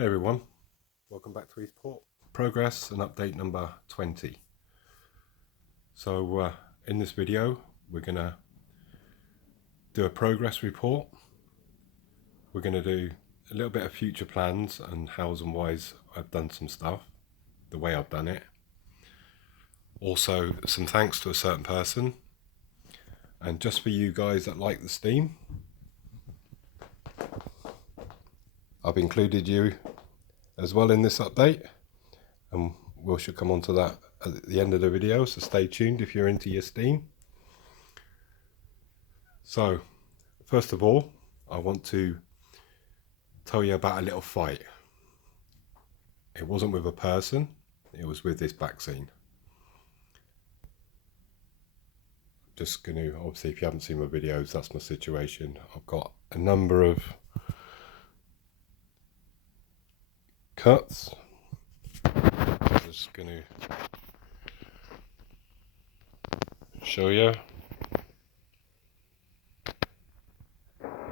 Hey everyone, welcome back to Eastport. Progress and update number 20. So in this video we're going to do a progress report. We're going to do a little bit of future plans and hows and whys I've done some stuff, the way I've done it. Also some thanks to a certain person, and just for you guys that like the Steam, I've included you as well in this update, and we should come on to that at the end of the video, so stay tuned if you're into your Steam. So first of all, I want to tell you about a little fight. It wasn't with a person, it was with this vaccine. Just going to, obviously if you haven't seen my videos, that's my situation. I've got a number of cuts. I'm just going to show you.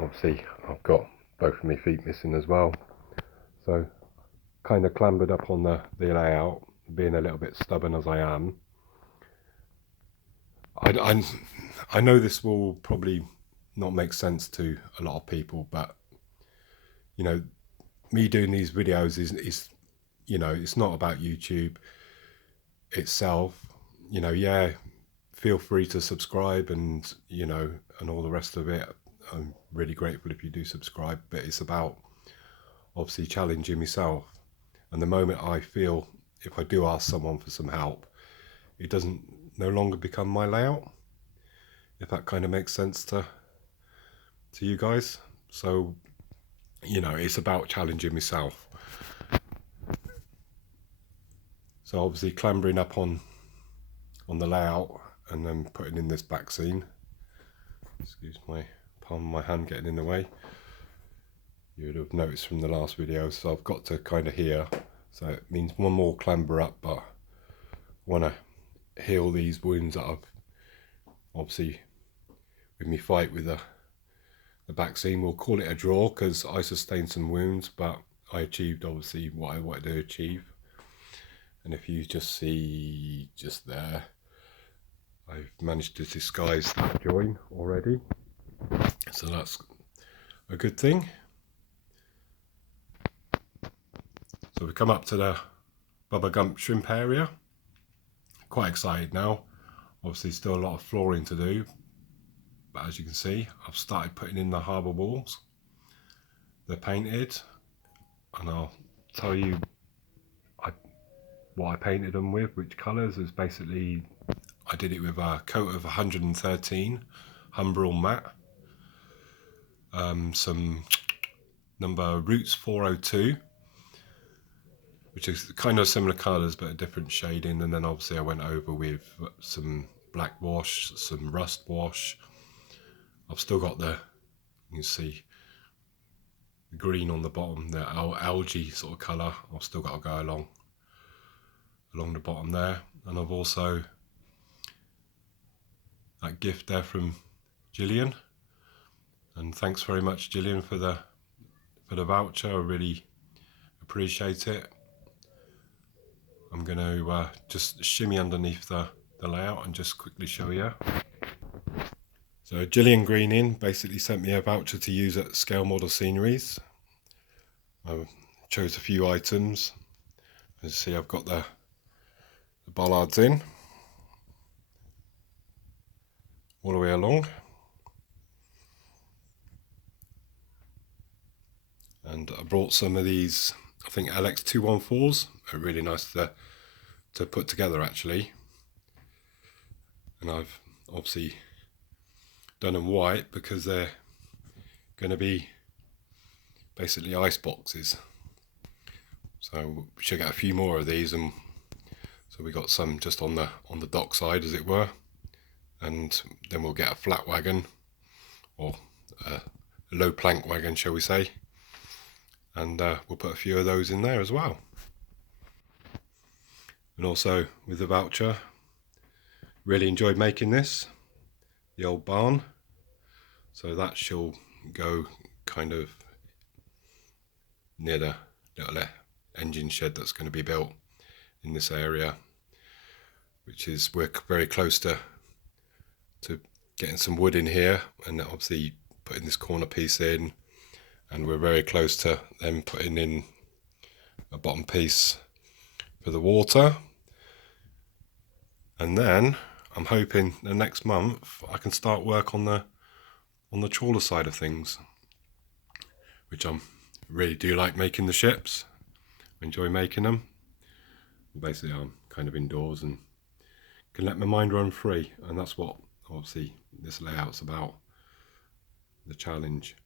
Obviously I've got both of my feet missing as well, so kind of clambered up on the layout, being a little bit stubborn as I am. I know this will probably not make sense to a lot of people, but you know, me doing these videos is you know, it's not about YouTube itself. You know, yeah, feel free to subscribe and, you know, and all the rest of it. I'm really grateful if you do subscribe, but it's about obviously challenging myself. And the moment I feel, if I do ask someone for some help, it doesn't no longer become my layout, if that kind of makes sense to you guys. So, you know, it's about challenging myself. So obviously clambering up on the layout and then putting in this vaccine. Excuse my palm of my hand getting in the way. You would have noticed from the last video, so I've got to kind of here. So it means one more clamber up, but I want to heal these wounds that I've obviously with me fight with the vaccine. We'll call it a draw because I sustained some wounds, but I achieved obviously what I wanted to achieve. And if you just see just there, I've managed to disguise that join already, so that's a good thing. So we come up to the Bubba Gump shrimp area. Quite excited now. Obviously still a lot of flooring to do, but as you can see, I've started putting in the harbour walls. They're painted, and I'll tell you what I painted them with, which colours. Is basically, I did it with a coat of 113 Humbrol matte, some number Roots 402, which is kind of similar colours but a different shading, and then obviously I went over with some black wash, some rust wash. I've still got the, you can see the green on the bottom, the algae sort of colour. I've still got to go along the bottom there, and I've also that gift there from Gillian, and thanks very much Gillian for the voucher. I really appreciate it. I'm going to just shimmy underneath the layout and just quickly show you. So Gillian Greening basically sent me a voucher to use at Scale Model Sceneries. I chose a few items. As you see, I've got the bollards in all the way along, and I brought some of these, I think LX214s are really nice to put together actually, and I've obviously done them white because they're going to be basically ice boxes. So we should get a few more of these, and so we got some just on the dock side, as it were, and then we'll get a flat wagon, or a low plank wagon shall we say, and we'll put a few of those in there as well. And also with the voucher, really enjoyed making this, the old barn, so that shall go kind of near the little engine shed that's going to be built in this area, which is, we're very close to getting some wood in here, and obviously putting this corner piece in, and we're very close to them putting in a bottom piece for the water. And then I'm hoping the next month I can start work on the trawler side of things, which I really do like making the ships. I enjoy making them. Basically, I'm kind of indoors and can let my mind run free, and that's what obviously this layout's about, the challenge.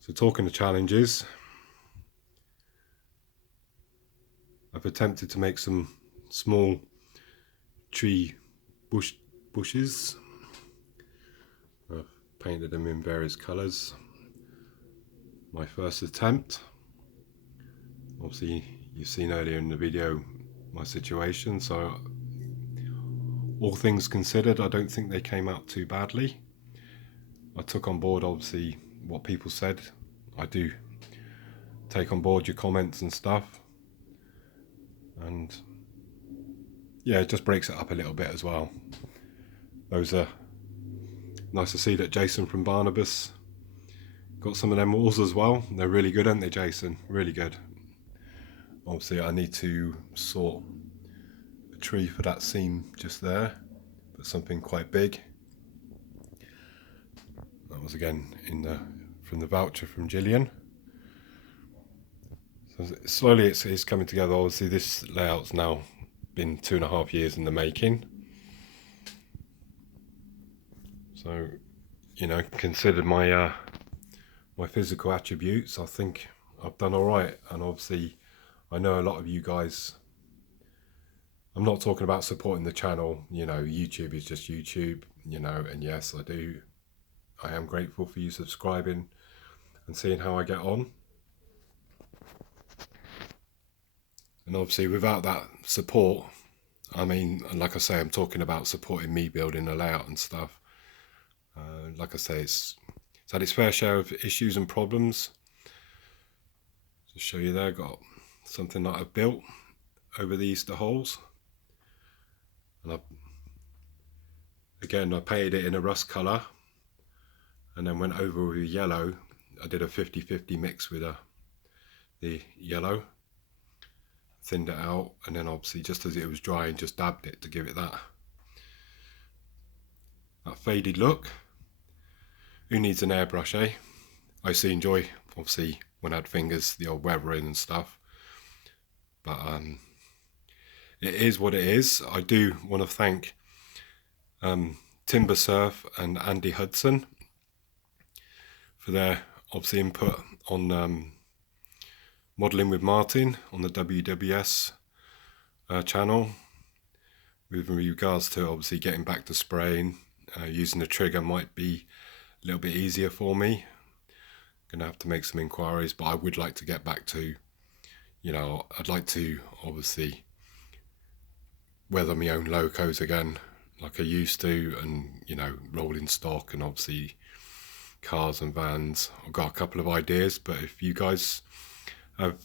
So talking to challenges, I've attempted to make some small tree bushes. I've painted them in various colours. My first attempt. Obviously you've seen earlier in the video my situation, so all things considered, I don't think they came out too badly. I took on board obviously what people said. I do take on board your comments and stuff, and yeah, it just breaks it up a little bit as well. Those are nice to see that Jason from Barnabas got some of them walls as well. They're really good, aren't they, Jason? Really good. Obviously I need to sort a tree for that seam just there, but something quite big. That was again from the voucher from Gillian. So slowly it's coming together. Obviously this layout's now been 2.5 years in the making. So, you know, considered my my physical attributes, I think I've done all right. And obviously I know a lot of you guys, I'm not talking about supporting the channel, you know, YouTube is just YouTube, you know, and yes, I am grateful for you subscribing and seeing how I get on. And obviously without that support, I mean, like I say, I'm talking about supporting me building a layout and stuff. Like I say, it's had its fair share of issues and problems. Just show you there, got something that I've built over the Easter holes. And I painted it in a rust colour and then went over with yellow. I did a 50-50 mix with the yellow, thinned it out, and then obviously just as it was drying, just dabbed it to give it that faded look. Who needs an airbrush, eh? I used to enjoy, obviously, when I had fingers, the old weathering and stuff. But it is what it is. I do want to thank Timber Surf and Andy Hudson for their obviously input on modelling with Martin on the WWS channel, with regards to obviously getting back to spraying. Using the trigger might be a little bit easier for me. Gonna have to make some inquiries, but I would like to get back to, you know, I'd like to obviously weather my own locos again like I used to, and you know, rolling stock and obviously cars and vans. I've got a couple of ideas, but if you guys have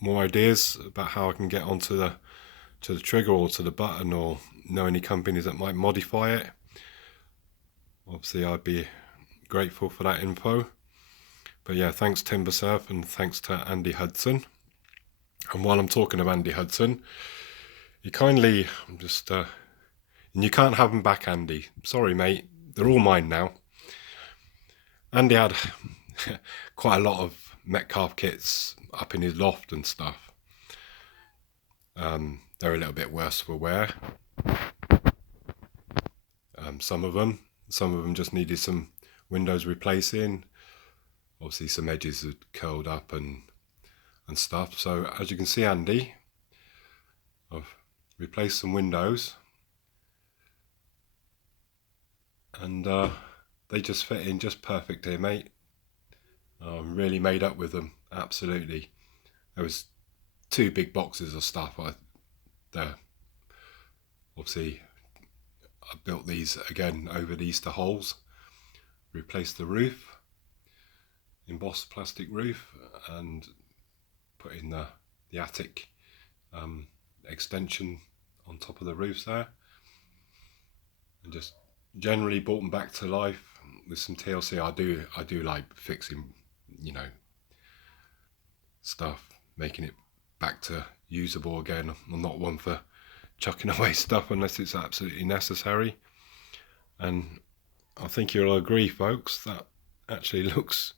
more ideas about how I can get onto the trigger or to the button, or know any companies that might modify it, obviously I'd be grateful for that info. But yeah, thanks Timber Surf and thanks to Andy Hudson. And while I'm talking of Andy Hudson, you kindly just and you can't have them back, Andy. Sorry mate, they're all mine now. Andy had quite a lot of Metcalf kits up in his loft and stuff. They're a little bit worse for wear. Some of them just needed some windows replacing. Obviously some edges had curled up and stuff. So as you can see, Andy, I've replaced some windows, and they just fit in just perfect here, mate. I'm really made up with them, absolutely. There was 2 big boxes of stuff. Obviously I built these again over the Easter holes, replaced the roof, embossed plastic roof, and in the attic extension on top of the roofs there, and just generally brought them back to life with some TLC. I do like fixing, you know, stuff, making it back to usable again. I'm not one for chucking away stuff unless it's absolutely necessary. And I think you'll agree, folks, that actually looks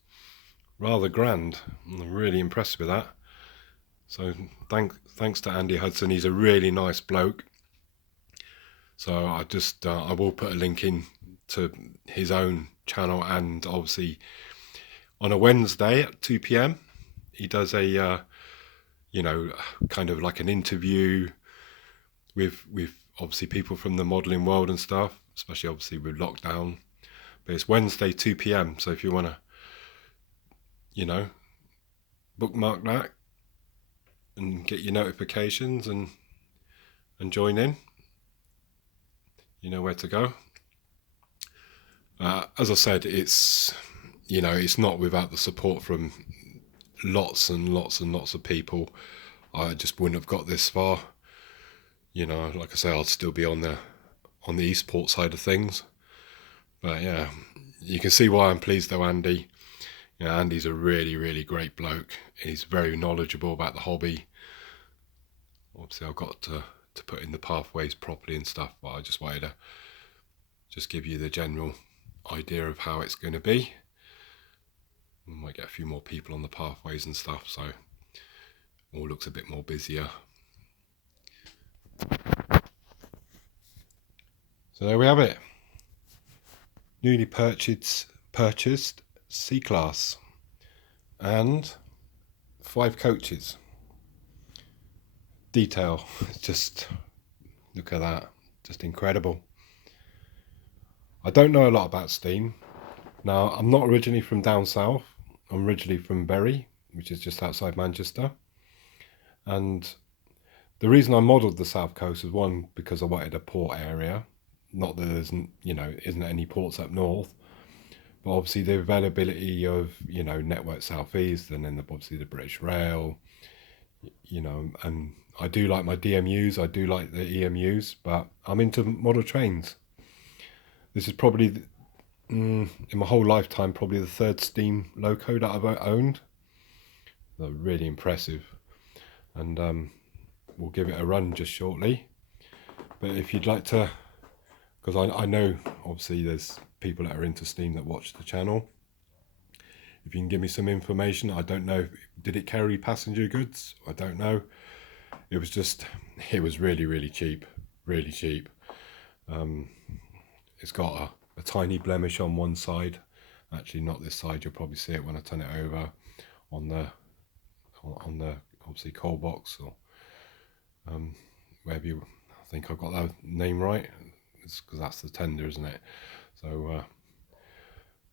rather grand. I'm really impressed with that. So thanks to Andy Hudson. He's a really nice bloke. So I will put a link in to his own channel, and obviously on a Wednesday at 2 p.m. he does a you know, kind of like an interview with obviously people from the modelling world and stuff, especially obviously with lockdown. But it's Wednesday 2 p.m. so if you want to, you know, bookmark that and get your notifications and join in, you know where to go. As I said, it's, you know, it's not without the support from lots and lots and lots of people. I just wouldn't have got this far. You know, like I say, I'll still be on the eSport side of things. But yeah, you can see why I'm pleased though, Andy. You know, Andy's a really, really great bloke. He's very knowledgeable about the hobby. Obviously, I've got to put in the pathways properly and stuff, but I just wanted to just give you the general idea of how it's going to be. We might get a few more people on the pathways and stuff, so it all looks a bit more busier. So there we have it. Newly purchased C-Class and 5 coaches. Detail, just look at that, just incredible. I don't know a lot about Steam. Now, I'm not originally from down south. I'm originally from Bury, which is just outside Manchester. And the reason I modelled the South Coast was, one, because I wanted a port area. Not that there isn't, you know, isn't any ports up north. But obviously the availability of, you know, Network Southeast, and then obviously the British Rail, you know, and I do like my DMUs, I do like the EMUs, but I'm into model trains. This is probably, in my whole lifetime, probably the 3rd Steam loco that I've owned. They're really impressive. And we'll give it a run just shortly. But if you'd like to, because I know obviously there's people that are into Steam that watch the channel. If you can give me some information, I don't know, did it carry passenger goods? I don't know. It was really, really cheap, really cheap. It's got a tiny blemish on one side. Actually, not this side. You'll probably see it when I turn it over on the obviously coal box, or wherever you. I think I've got that name right. It's because that's the tender, isn't it? So,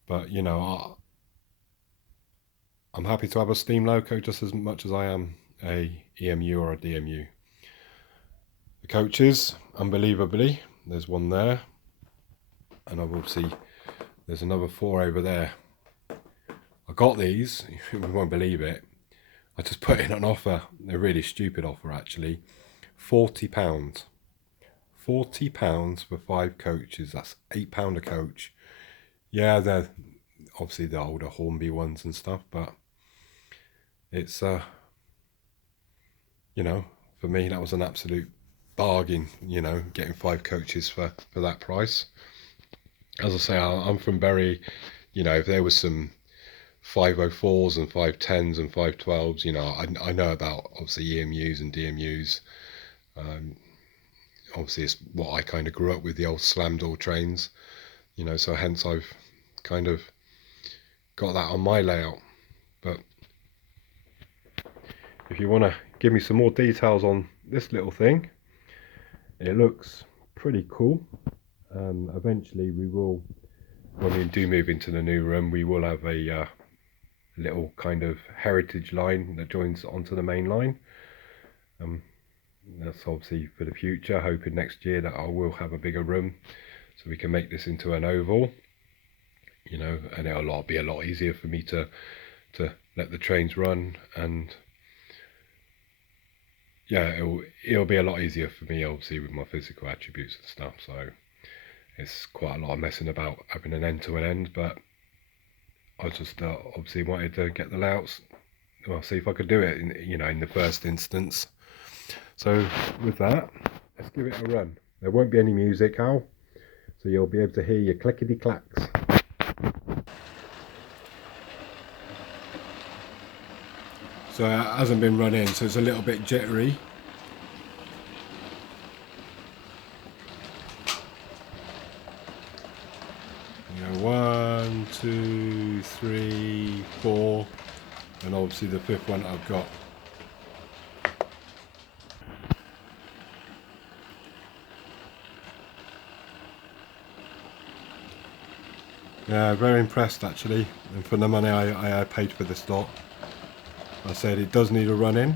but you know, I'm happy to have a Steam loco just as much as I am a EMU or a DMU. The coaches, unbelievably, there's one there, and obviously there's another 4 over there. I got these, you won't believe it, I just put in an offer, a really stupid offer actually, £40. £40 for 5 coaches, that's £8 a coach. Yeah, they're obviously the older Hornby ones and stuff, but it's you know, for me that was an absolute bargain, you know, getting 5 coaches for that price. As I say, I'm from Bury, you know, if there was some 504s and 510s and 512s, you know, I know about obviously EMUs and DMUs. Obviously it's what I kind of grew up with, the old slam door trains, you know, so hence I've kind of got that on my layout. But if you want to give me some more details on this little thing, it looks pretty cool. Eventually we will, when we do move into the new room, we will have a little kind of heritage line that joins onto the main line. That's obviously for the future, hoping next year that I will have a bigger room so we can make this into an oval, you know, and it'll be a lot easier for me to let the trains run. And yeah, it'll be a lot easier for me, obviously, with my physical attributes and stuff. So it's quite a lot of messing about having an end to an end, but I just obviously wanted to get the layouts. Well, see if I could do it in the first instance. So with that, let's give it a run. There won't be any music, Al, so you'll be able to hear your clickety clacks. So it hasn't been run in, so it's a little bit jittery. You know, 1, 2, 3, 4, and obviously the fifth one I've got. Yeah, very impressed actually, and for the money I paid for this lot. I said it does need a run in.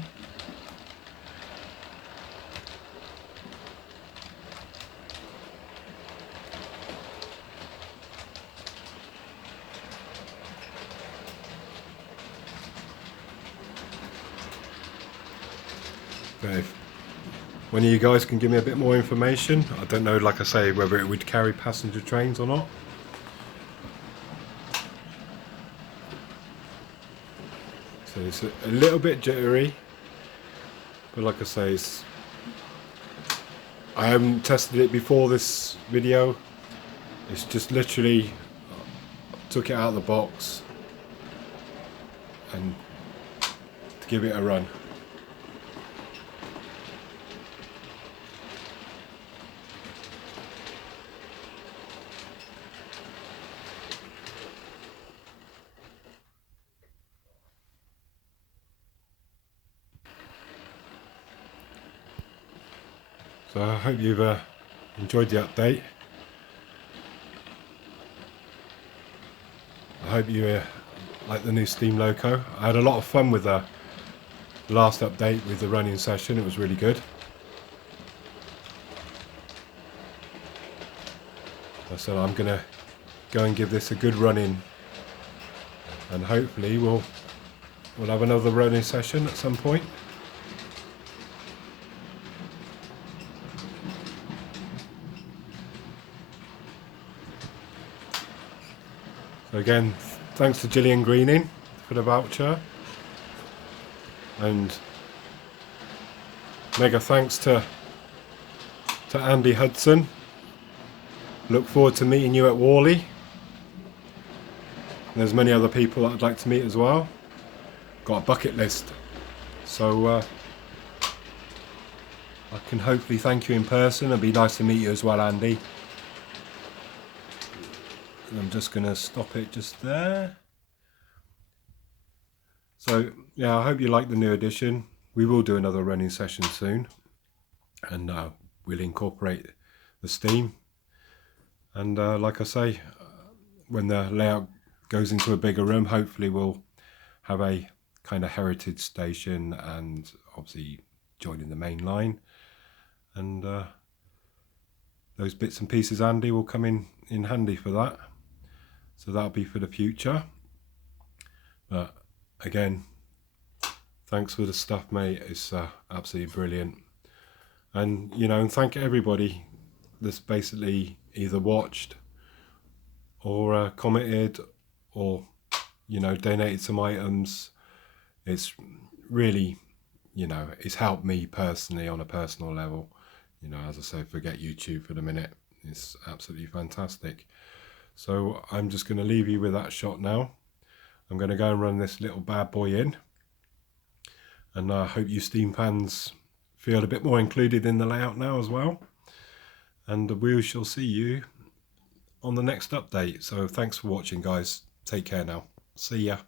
But if one of you guys can give me a bit more information, I don't know, like I say, whether it would carry passenger trains or not. So it's a little bit jittery, but like I say, I haven't tested it before this video. It's just literally took it out of the box and to give it a run. So I hope you've enjoyed the update. I hope you like the new Steam Loco. I had a lot of fun with the last update with the running session. It was really good. So I'm gonna go and give this a good run in, and hopefully we'll have another running session at some point. So again, thanks to Gillian Greening for the voucher, and mega thanks to Andy Hudson. Look forward to meeting you at Worley. There's many other people that I'd like to meet as well. Got a bucket list, so I can hopefully thank you in person. It'd be nice to meet you as well, Andy. And I'm just going to stop it just there. So yeah, I hope you like the new edition. We will do another running session soon, and we'll incorporate the Steam. And like I say, when the layout goes into a bigger room, hopefully we'll have a kind of heritage station, and obviously joining the main line. And those bits and pieces, Andy, will come in handy for that. So that'll be for the future. But again, thanks for the stuff, mate. It's absolutely brilliant. And and thank everybody that's basically either watched or commented or donated some items. It's really it's helped me personally on a personal level. As I say, forget YouTube for the minute. It's absolutely fantastic. So I'm just going to leave you with that shot now. I'm going to go and run this little bad boy in, and I hope you Steam fans feel a bit more included in the layout now as well. And we shall see you on the next update. So thanks for watching, guys. Take care now. See ya.